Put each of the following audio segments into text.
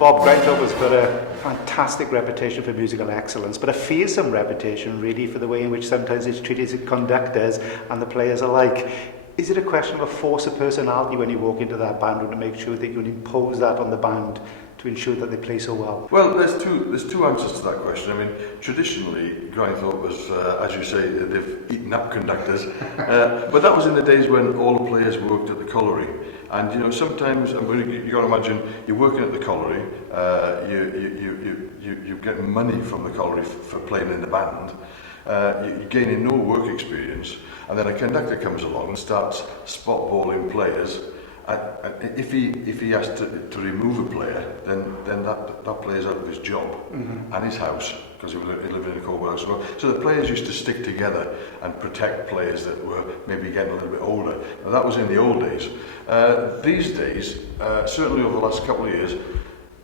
Bob, Grindthorpe has got a fantastic reputation for musical excellence, but a fearsome reputation really for the way in which sometimes it's treated as conductors and the players alike. Is it a question of a force of personality when you walk into that band room to make sure that you can impose that on the band to ensure that they play so well? Well, there's two answers to that question. I mean, traditionally, Grindthorpe was, as you say, they've eaten up conductors, but that was in the days when all the players worked at the colliery. And you know, sometimes you got to imagine you're working at the colliery, you're getting money from the colliery for playing in the band. You're gaining no work experience, and then a conductor comes along and starts spot-balling players. If he has to remove a player, then that player's out of his job and his house, because he lived in a co-work house as well. So the players used to stick together and protect players that were maybe getting a little bit older. Now that was in the old days. These days, certainly over the last couple of years,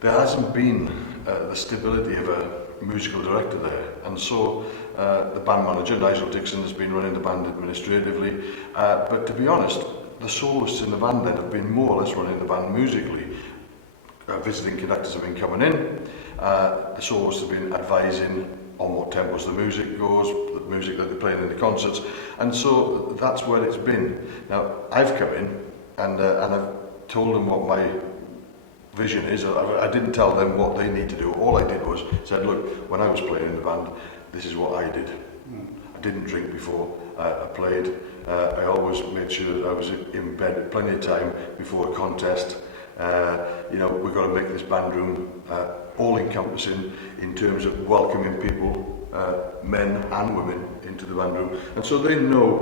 there hasn't been the stability of a musical director there, and so the band manager, Nigel Dixon, has been running the band administratively, but to be honest, the soloists in the band then have been more or less running the band musically. Visiting conductors have been coming in, the soloists have been advising on what tempos the music goes, the music that they're playing in the concerts, and so that's where it's been. Now, I've come in and I've told them what my vision is. I didn't tell them what they need to do. All I did was said, look, when I was playing in the band, this is what I did. I didn't drink before I played. I always made sure that I was in bed plenty of time before a contest. You know, we've got to make this band room all-encompassing in terms of welcoming people, men and women, into the band room. And so they know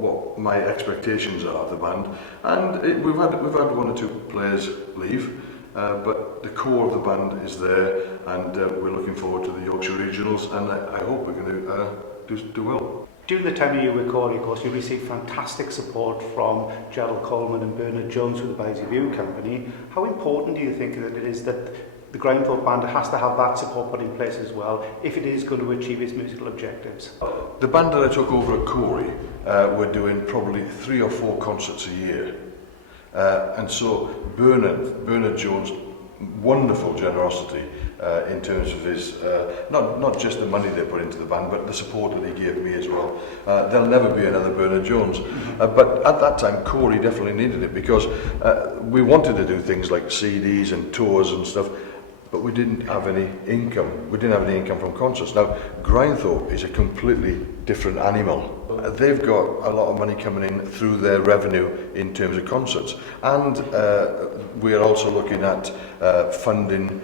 what my expectations are of the band. And we've had one or two players leave, but the core of the band is there, and we're looking forward to the Yorkshire Regionals, and I hope we're going to do well. During the time you were calling, of course, you received fantastic support from Gerald Coleman and Bernard Jones with the Bisley Viewing Company. How important do you think that it is that the Grindthorpe band has to have that support put in place as well if it is going to achieve its musical objectives? The band that I took over at Corey were doing probably 3 or 4 concerts a year. And so Bernard Jones, wonderful generosity in terms of his, not just the money they put into the band, but the support that he gave me as well. There'll never be another Bernard Jones. But at that time, Corey definitely needed it, because we wanted to do things like CDs and tours and stuff, but we didn't have any income. We didn't have any income from concerts. Now, Grindthorpe is a completely different animal. They've got a lot of money coming in through their revenue in terms of concerts. And we are also looking at funding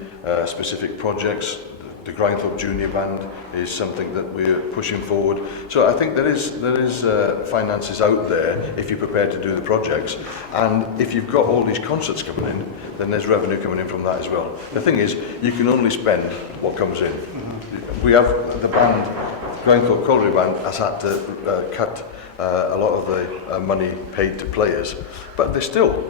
specific projects. The Grindthorpe Junior Band is something that we're pushing forward. So I think there is finances out there if you're prepared to do the projects. And if you've got all these concerts coming in, then there's revenue coming in from that as well. The thing is, you can only spend what comes in. We have the band, Grindthorpe Colliery Band, has had to cut a lot of the money paid to players, but they're still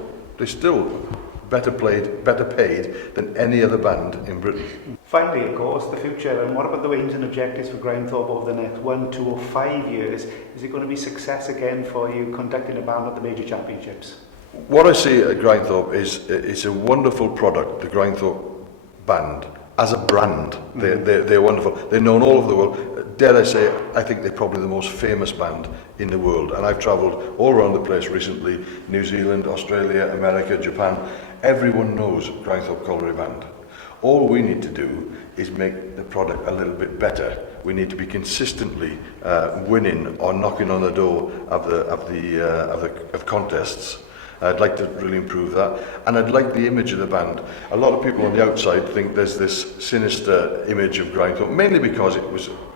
better paid than any other band in Britain. Finally, of course, the future, and what about the aims and objectives for Grindthorpe over the next 1, 2 or 5 years? Is it going to be success again for you conducting a band at the major championships? What I see at Grindthorpe is it's a wonderful product, the Grindthorpe Band, as a brand. They're wonderful. They're known all over the world. Dare I say, I think they're probably the most famous band in the world. And I've travelled all around the place recently, New Zealand, Australia, America, Japan. Everyone knows Grindthorpe Colliery Band. All we need to do is make the product a little bit better. We need to be consistently winning or knocking on the door of contests. I'd like to really improve that, and I'd like the image of the band. A lot of people on the outside think there's this sinister image of Grindthorpe, mainly because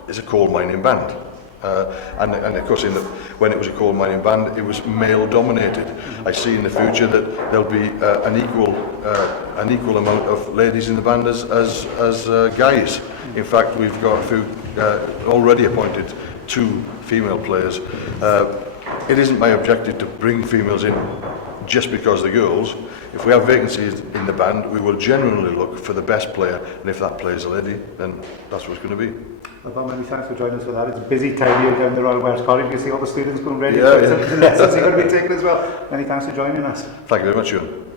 it's a coal mining band. And of course, when it was a coal mining band, it was male dominated. I see in the future that there'll be an equal amount of ladies in the band as guys. In fact, we've got already appointed 2 female players. It isn't my objective to bring females in just because they're girls. If we have vacancies in the band, we will generally look for the best player, and if that player is a lady, then that's what it's going to be. Well, many thanks for joining us for that. It's a busy time here down the Royal Welsh College. You can see all the students going ready for the lessons you're going to be taking as well. Many thanks for joining us. Thank you very much, Ewan.